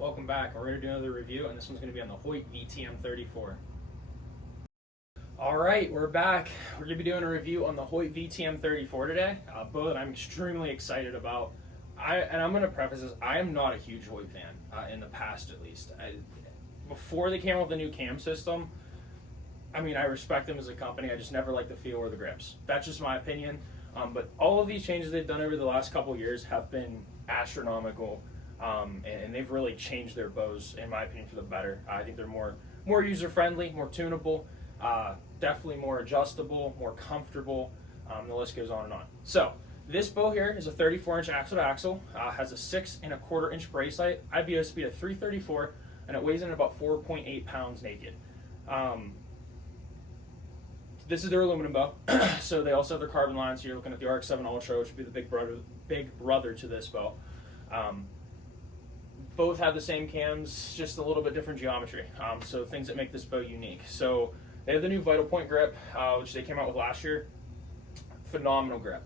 Welcome back. We're going to do another review, and this one's going to be on the Hoyt VTM 34. All right, we're back. We're going to be doing a review on the Hoyt VTM 34 today, bow that I'm extremely excited about. I'm going to preface this, I am not a huge Hoyt fan, in the past at least. Before they came out with the new cam system, I mean, I respect them as a company. I just never liked the feel or the grips. That's just my opinion. But all of these changes they've done over the last couple years have been astronomical, and they've really changed their bows, in my opinion, for the better. I think they're more user-friendly, more tunable, definitely more adjustable, more comfortable. The list goes on and on. So this bow here is a 34-inch axle-to-axle, has a 6 1/4 inch brace height, IBO speed of 334, and it weighs in about 4.8 pounds naked. This is their aluminum bow, so they also have their carbon line. So you're looking at the RX-7 Ultra, which would be the big brother to this bow. Both have the same cams, just a little bit different geometry. So things that make this bow unique. So they have the new Vital Point grip, which they came out with last year. Phenomenal grip.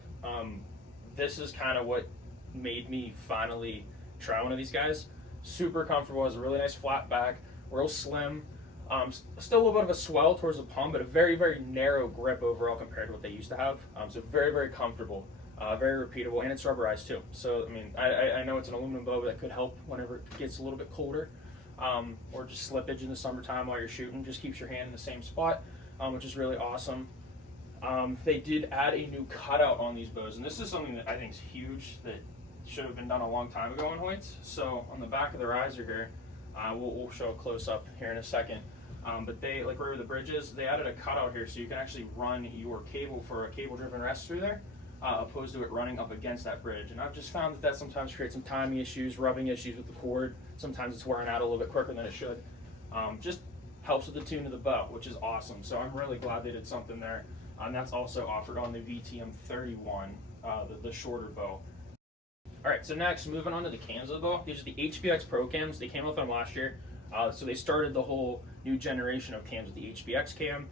This is kind of what made me finally try one of these guys. Super comfortable, has a really nice flat back, real slim. Still a little bit of a swell towards the palm, but a very, very narrow grip overall compared to what they used to have. So very, very comfortable, very repeatable, and it's rubberized too. So, I mean, I know it's an aluminum bow, but that could help whenever it gets a little bit colder, or just slippage in the summertime while you're shooting. Just keeps your hand in the same spot, which is really awesome. They did add a new cutout on these bows, and this is something that I think is huge that should have been done a long time ago in Hoyts. So on the back of the riser here, we'll show a close-up here in a second. But they, like right where the bridge is, they added a cutout here so you can actually run your cable for a cable-driven rest through there, opposed to it running up against that bridge. And I've just found that sometimes creates some timing issues, rubbing issues with the cord. Sometimes it's wearing out a little bit quicker than it should. Just helps with the tune of the bow, which is awesome. So I'm really glad they did something there. And that's also offered on the VTM 31, the shorter bow. All right, so next, moving on to the cams of the bow. These are the HBX Pro cams. They came out with them last year. So they started the whole new generation of cams with the HBX cam.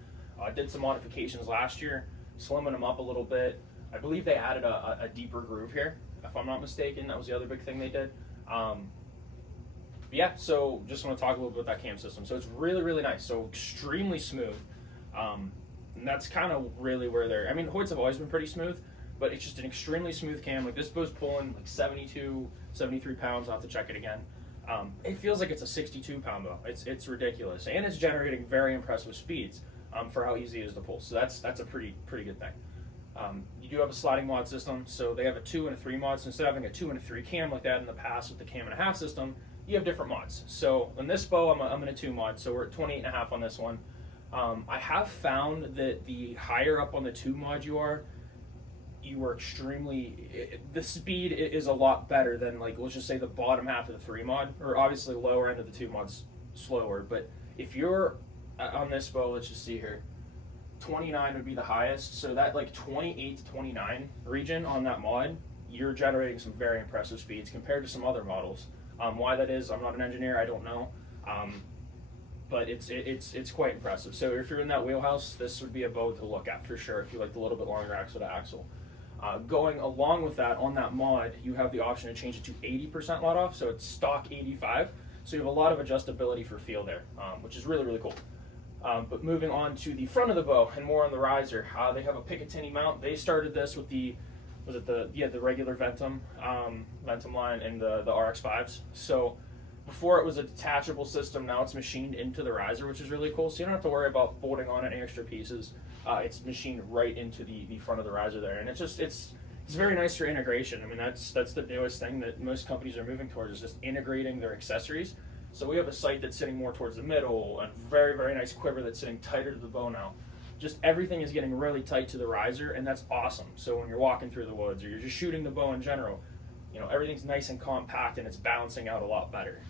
Did some modifications last year, slimming them up a little bit. I believe they added a deeper groove here, if I'm not mistaken. That was the other big thing they did. Yeah, so just want to talk a little bit about that cam system. So it's really, really nice. So extremely smooth. And that's kind of really where they're, I mean, Hoyts have always been pretty smooth, but it's just an extremely smooth cam. Like this bow's pulling like 72, 73 pounds. I'll have to check it again. It feels like it's a 62-pound bow. It's ridiculous, and it's generating very impressive speeds for how easy it is to pull. So that's a pretty good thing. You do have a sliding mod system, so they have a 2 and a 3 mod. So instead of having a 2 and a 3 cam like that in the past with the cam and a half system, you have different mods. So on this bow, I'm in a 2 mod, so we're at 28 and a half on this one. I have found that the higher up on the 2 mod you are extremely, the speed is a lot better than, like, let's just say the bottom half of the 3 mod, or obviously lower end of the 2 mod's slower. But if you're on this bow, let's just see here, 29 would be the highest. So that like 28 to 29 region on that mod, you're generating some very impressive speeds compared to some other models. Why that is, I'm not an engineer, I don't know. But it's quite impressive. So if you're in that wheelhouse, this would be a bow to look at for sure if you like the little bit longer axle to axle. Going along with that, on that mod, you have the option to change it to 80% let off, so it's stock 85. So you have a lot of adjustability for feel there, which is really, really cool. But moving on to the front of the bow and more on the riser, they have a Picatinny mount. They started this with the regular Ventum line and the RX5s. So before it was a detachable system, now it's machined into the riser, which is really cool. So you don't have to worry about bolting on any extra pieces. It's machined right into the front of the riser there, and it's very nice for integration. I mean, that's the newest thing that most companies are moving towards, is just integrating their accessories. So we have a sight that's sitting more towards the middle, and very, very nice quiver that's sitting tighter to the bow now. Just everything is getting really tight to the riser, and that's awesome. So when you're walking through the woods or you're just shooting the bow in general, you know, everything's nice and compact and it's balancing out a lot better.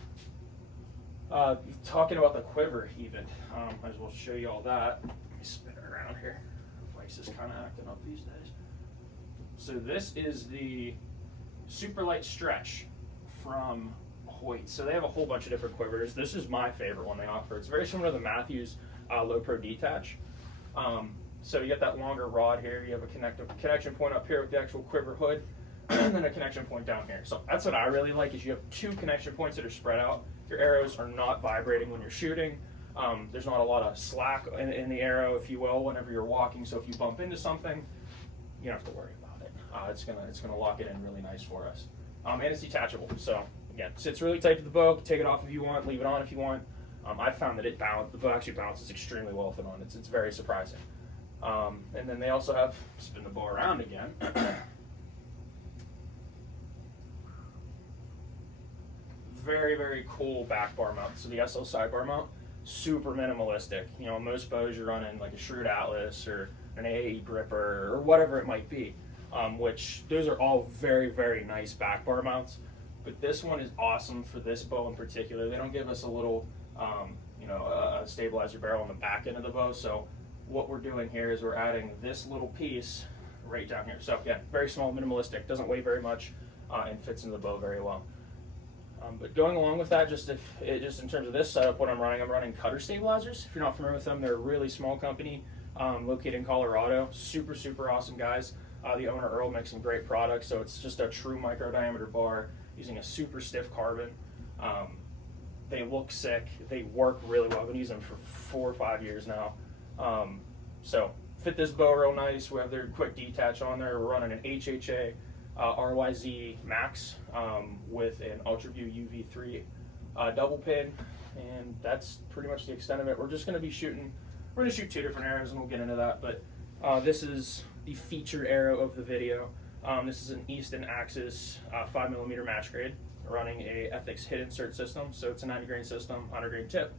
Talking about the quiver even, might as well show you all that. Let me spin it around here. Vice is kind of acting up these days. So this is the super light stretch from Hoyt. So they have a whole bunch of different quivers. This is my favorite one they offer. It's very similar to the Matthews Low Pro Detach. So you get that longer rod here. You have a connection point up here with the actual quiver hood. and then a connection point down here. So that's what I really like, is you have 2 connection points that are spread out. Your arrows are not vibrating when you're shooting. There's not a lot of slack in the arrow, if you will, whenever you're walking. So if you bump into something, you don't have to worry about it. It's gonna lock it in really nice for us. And it's detachable. So again, sits really tight to the bow. Take it off if you want, leave it on if you want. I found that the bow actually balances extremely well with it on. It's very surprising. And then they also have, spin the bow around again. Very, very cool back bar mount. So the SL sidebar mount, super minimalistic. You know, most bows you're running like a Shrewd Atlas or an AAE gripper or whatever it might be, which those are all very, very nice back bar mounts. But this one is awesome for this bow in particular. They don't give us a little, a stabilizer barrel on the back end of the bow. So what we're doing here is we're adding this little piece right down here. So yeah, very small, minimalistic, doesn't weigh very much, and fits into the bow very well. But going along with that, just in terms of this setup, what I'm running Cutter stabilizers. If you're not familiar with them, they're a really small company located in Colorado. Super, super awesome guys. The owner, Earl, makes some great products. So it's just a true micro diameter bar using a super stiff carbon. They look sick. They work really well. I've been using them for 4 or 5 years now. So fit this bow real nice. We have their quick detach on there. We're running an HHA RYZ Max with an UltraView UV3 double pin, and that's pretty much the extent of it. We're just going to be shooting. We're going to shoot 2 different arrows, and we'll get into that. But this is the featured arrow of the video. This is an Easton Axis 5mm match grade, running a Ethics hit insert system. So it's a 90 grain system, 100 grain tip.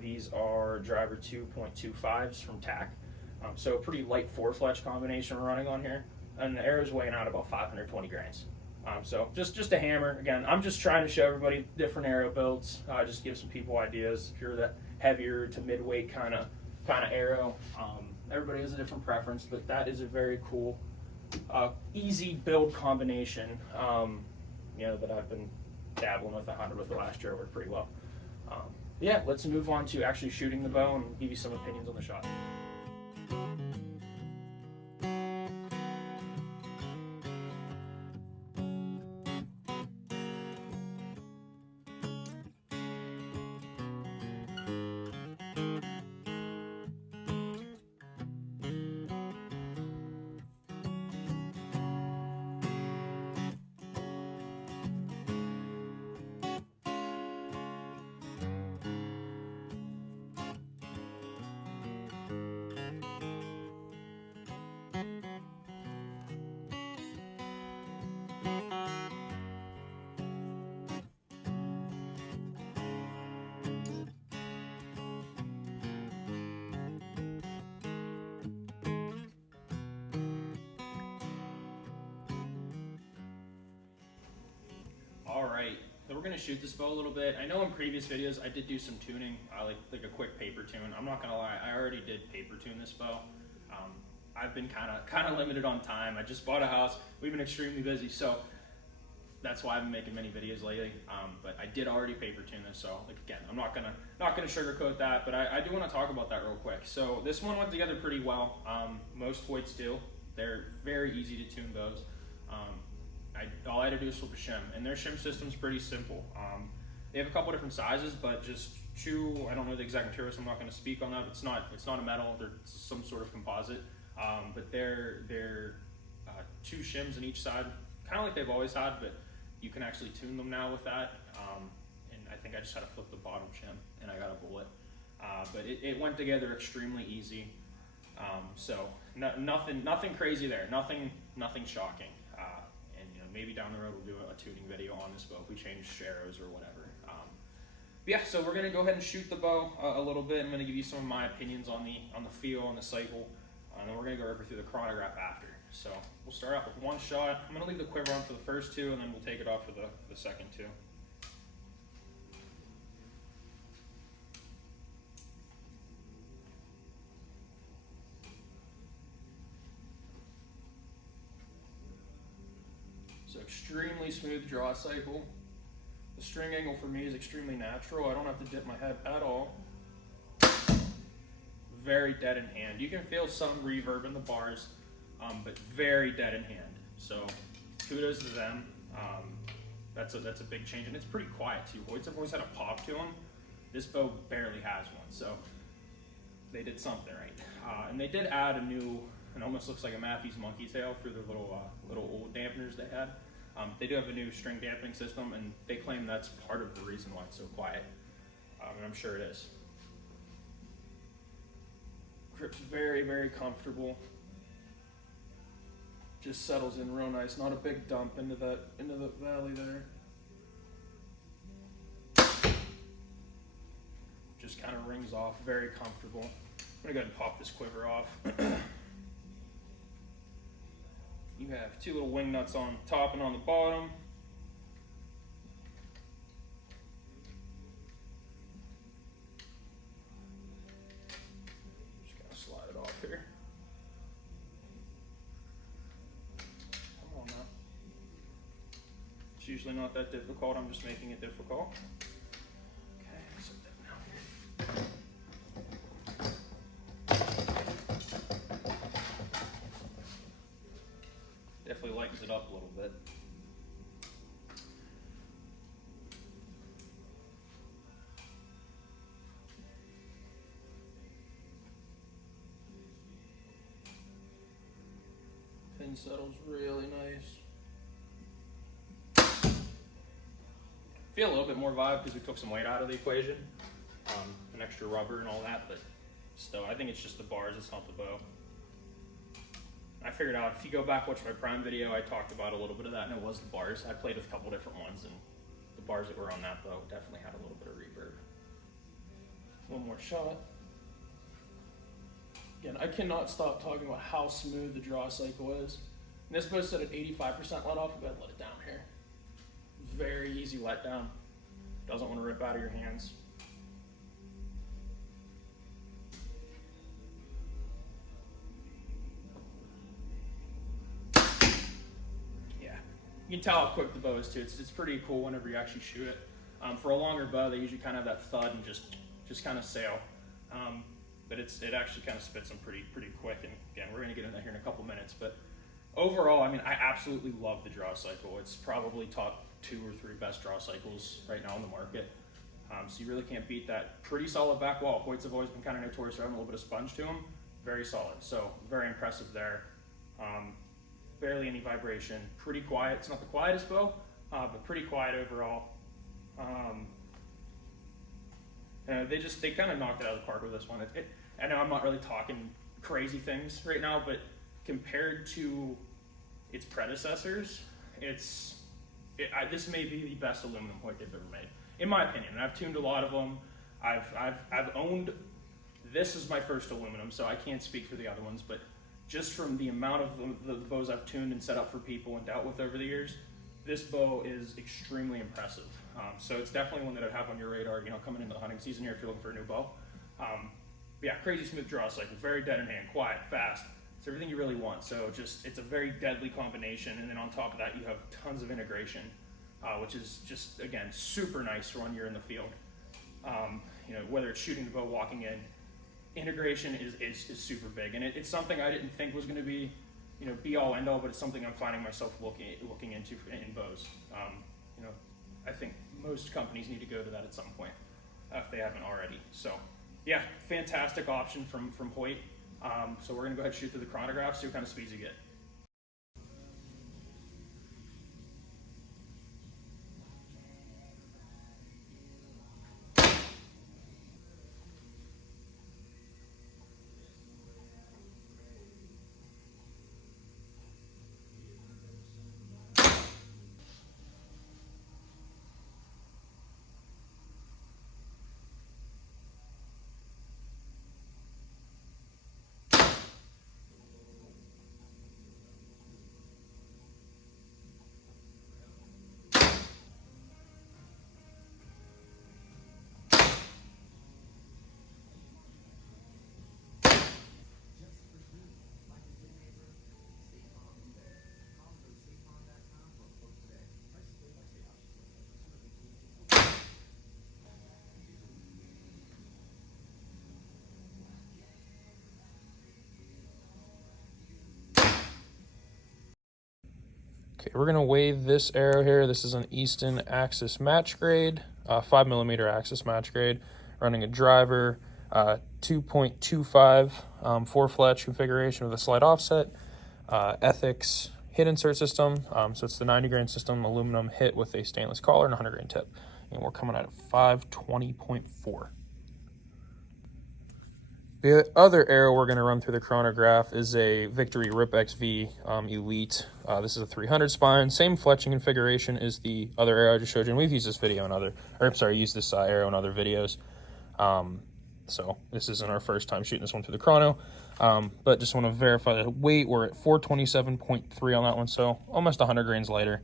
These are driver 2.25s from TAC. So a pretty light 4-fletch combination we're running on here. And the arrow's weighing out about 520 grains. So just a hammer. Again, I'm just trying to show everybody different arrow builds. Just give some people ideas. If you're the heavier to midweight kind of arrow, everybody has a different preference, but that is a very cool, easy build combination. That I've been dabbling with. I hunted with the last year. It worked pretty well. Yeah, let's move on to actually shooting the bow and give you some opinions on the shot. Alright, so we're going to shoot this bow a little bit. I know in previous videos I did do some tuning, like a quick paper tune. I'm not going to lie, I already did paper tune this bow. I've been kind of limited on time. I just bought a house. We've been extremely busy, so that's why I've been making many videos lately. But I did already paper tune this, so again, I'm not gonna sugarcoat that, but I do want to talk about that real quick. So this one went together pretty well. Most Hoyts do. They're very easy to tune bows. All I had to do is flip a shim, and their shim system's pretty simple. They have a couple different sizes, but just 2. I don't know the exact material, so I'm not going to speak on that. It's not a metal. They're some sort of composite. But they're 2 shims on each side, kind of like they've always had, but you can actually tune them now with that. And I think I just had to flip the bottom shim, and I got a bullet. But it went together extremely easy. So nothing crazy there. Nothing shocking. Maybe down the road we'll do a tuning video on this bow if we change arrows or whatever. Yeah, so we're gonna go ahead and shoot the bow a little bit. I'm gonna give you some of my opinions on the feel and the cycle, and then we're gonna go over through the chronograph after. So we'll start off with 1 shot. I'm gonna leave the quiver on for the first 2, and then we'll take it off for the second 2. So extremely smooth draw cycle. The string angle for me is extremely natural. I don't have to dip my head at all. Very dead in hand. You can feel some reverb in the bars, but very dead in hand. So kudos to them. That's a big change, and it's pretty quiet too. Hoyts have always had a pop to them. This bow barely has one, so they did something right. And they did add a new, it almost looks like a Matthews monkey tail for their little old dampeners they had. They do have a new string dampening system, and they claim that's part of the reason why it's so quiet. And I'm sure it is. Grip's very, very comfortable. Just settles in real nice. Not a big dump into the valley there. Just kind of rings off. Very comfortable. I'm gonna go ahead and pop this quiver off. You have two little wing nuts on top and on the bottom. Just gotta slide it off here. Come on now. It's usually not that difficult, I'm just making it difficult. Okay, set that down here. Definitely lightens it up a little bit. Pin settles really nice. Feel a little bit more vibe because we took some weight out of the equation, an extra rubber and all that, but still, I think it's just the bars, it's not the bow. I figured out, if you go back watch my prime video, I talked about a little bit of that, and it was the bars. I played with a couple different ones, and the bars that were on that bow definitely had a little bit of reverb. One more shot. Again, I cannot stop talking about how smooth the draw cycle is. And this bow's set at 85% let off. We've got to let it down here. Very easy let down. Doesn't want to rip out of your hands. You can tell how quick the bow is too. It's pretty cool whenever you actually shoot it. For a longer bow, they usually kind of have that thud and just kind of sail. But it actually kind of spits them pretty quick. And again, we're going to get into that here in a couple minutes. But overall, I mean, I absolutely love the draw cycle. It's probably top 2 or 3 best draw cycles right now in the market. So you really can't beat that. Pretty solid back wall. Hoyts have always been kind of notorious for having a little bit of sponge to them. Very solid. So very impressive there. Barely any vibration, pretty quiet. It's not the quietest bow, but pretty quiet overall. They kind of knocked it out of the park with this one. I know I'm not really talking crazy things right now, but compared to its predecessors, this may be the best aluminum Hoyt they've ever made, in my opinion. And I've tuned a lot of them. I've owned. This is my first aluminum, so I can't speak for the other ones, but just from the amount of the bows I've tuned and set up for people and dealt with over the years, this bow is extremely impressive. So it's definitely one that I'd have on your radar, coming into the hunting season here if you're looking for a new bow. Yeah, crazy smooth draw cycle, very dead in hand, quiet, fast. It's everything you really want. So it's a very deadly combination. And then on top of that, you have tons of integration, which is just, again, super nice for when you're in the field. Whether it's shooting the bow, walking in, integration is super big, and it's something I didn't think was going to be, be all end all, but it's something I'm finding myself looking into in bows. I think most companies need to go to that at some point if they haven't already. So, yeah, fantastic option from Hoyt. So we're going to go ahead and shoot through the chronograph, see what kind of speeds you get. Okay, we're gonna weigh this arrow here. This is an Easton Axis match grade, 5mm Axis match grade, running a driver, 2.25 4-fletch configuration with a slight offset, Ethics hit insert system. So it's the 90 grain system, aluminum hit with a stainless collar and 100 grain tip. And we're coming at 520.4. The other arrow we're going to run through the chronograph is a Victory Rip XV Elite. This is a 300 spine, same fletching configuration as the other arrow I just showed you. And we've used this used this arrow in other videos. So this isn't our first time shooting this one through the chrono. But just want to verify the weight. We're at 427.3 on that one, so almost 100 grains lighter.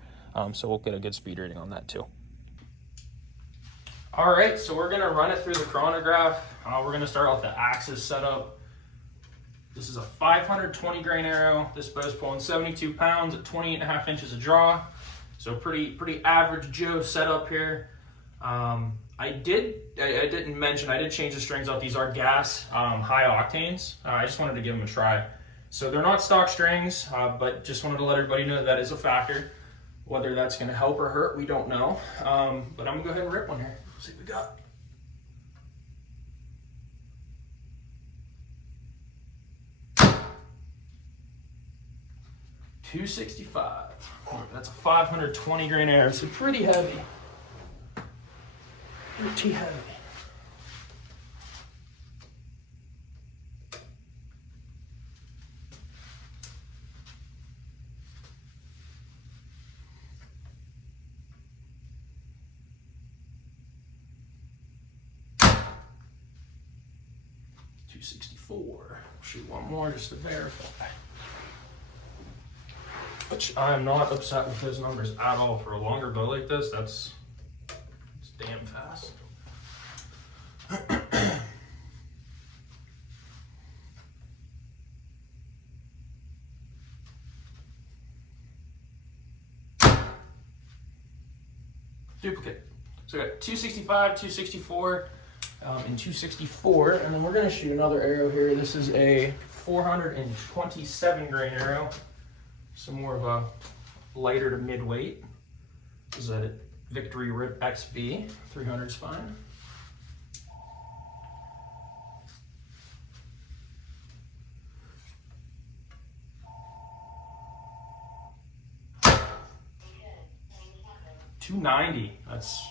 So we'll get a good speed rating on that too. All right, so we're gonna run it through the chronograph. We're gonna start with the Axis setup. This is a 520 grain arrow. This bow's pulling 72 pounds at 28.5 inches of draw. So pretty average Joe setup here. I didn't mention, I did change the strings out. These are gas high octanes. I just wanted to give them a try. So they're not stock strings, but just wanted to let everybody know that is a factor. Whether that's gonna help or hurt, we don't know. But I'm gonna go ahead and rip one here. See what we got. .265. That's a 520 grain arrow, so pretty heavy. Pretty heavy. .264. Shoot one more just to verify. Which I'm not upset with those numbers at all. For a longer bow like this, it's damn fast. Duplicate. So I got 265, 264, and 264, and then we're gonna shoot another arrow here. This is a 427 grain arrow. Some more of a lighter to mid-weight. This is a Victory Rip XV 300 spine. .290. That's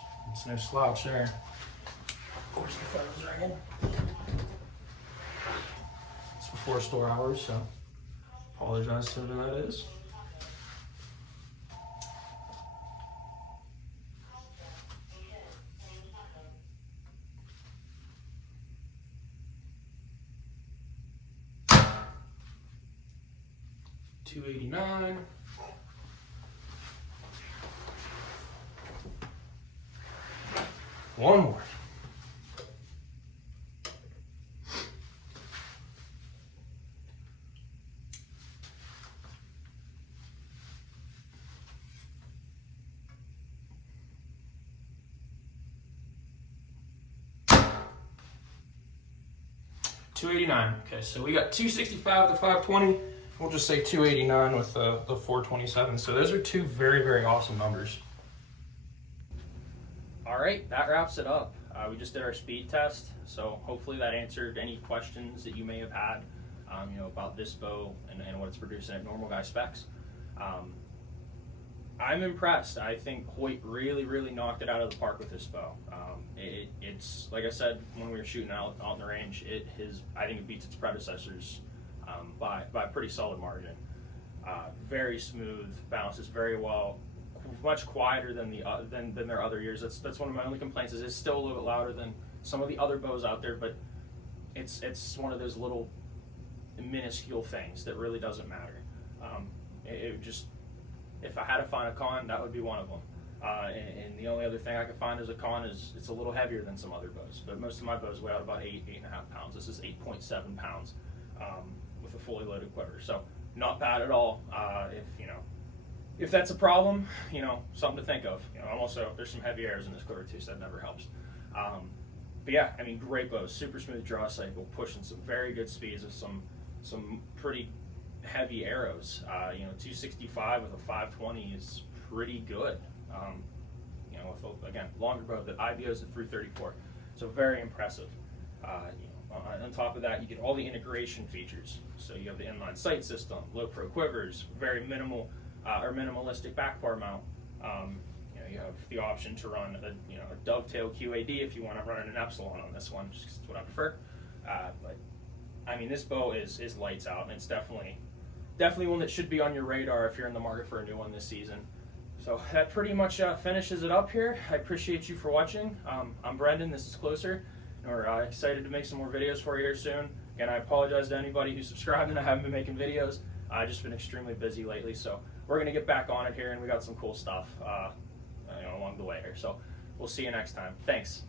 no slouch there. Of course, the phone's ringing. It's before store hours, so apologize to whoever that is. .289. One more. .289. Okay, so we got 265 with the 520. We'll just say 289 with the 427. So those are two very, very awesome numbers. All right, that wraps it up. We just did our speed test, so hopefully that answered any questions that you may have had, about this bow and what it's producing at normal guy specs. I'm impressed. I think Hoyt really, really knocked it out of the park with this bow. It's like I said when we were shooting out in the range. I think it beats its predecessors by a pretty solid margin. Very smooth, balances very well. Much quieter than their other years. That's one of my only complaints. Is it's still a little bit louder than some of the other bows out there, but it's one of those little minuscule things that really doesn't matter. If I had to find a con, that would be one of them. And the only other thing I could find as a con is it's a little heavier than some other bows. But most of my bows weigh out about 8.5 pounds. This is 8.7 pounds with a fully loaded quiver. So not bad at all. If that's a problem, something to think of. Also, there's some heavy arrows in this quiver too, so that never helps. But yeah, I mean, great bows, super smooth draw cycle, pushing some very good speeds with some pretty heavy arrows. 265 with a 520 is pretty good. With again longer bow, the IBO's at 334, so very impressive. On top of that, you get all the integration features. So you have the inline sight system, low pro quivers, very minimal or minimalistic back bar mount. You have the option to run a dovetail QAD if you want to run an epsilon on this one, just 'cause it's what I prefer. But I mean, this bow is lights out, and it's definitely one that should be on your radar if you're in the market for a new one this season. So that pretty much finishes it up here. I appreciate you for watching. I'm Brendan, this is Closer, and we're excited to make some more videos for you here soon. Again, I apologize to anybody who's subscribed and I haven't been making videos. I've just been extremely busy lately, so we're going to get back on it here, and we got some cool stuff along the way here. So we'll see you next time. Thanks.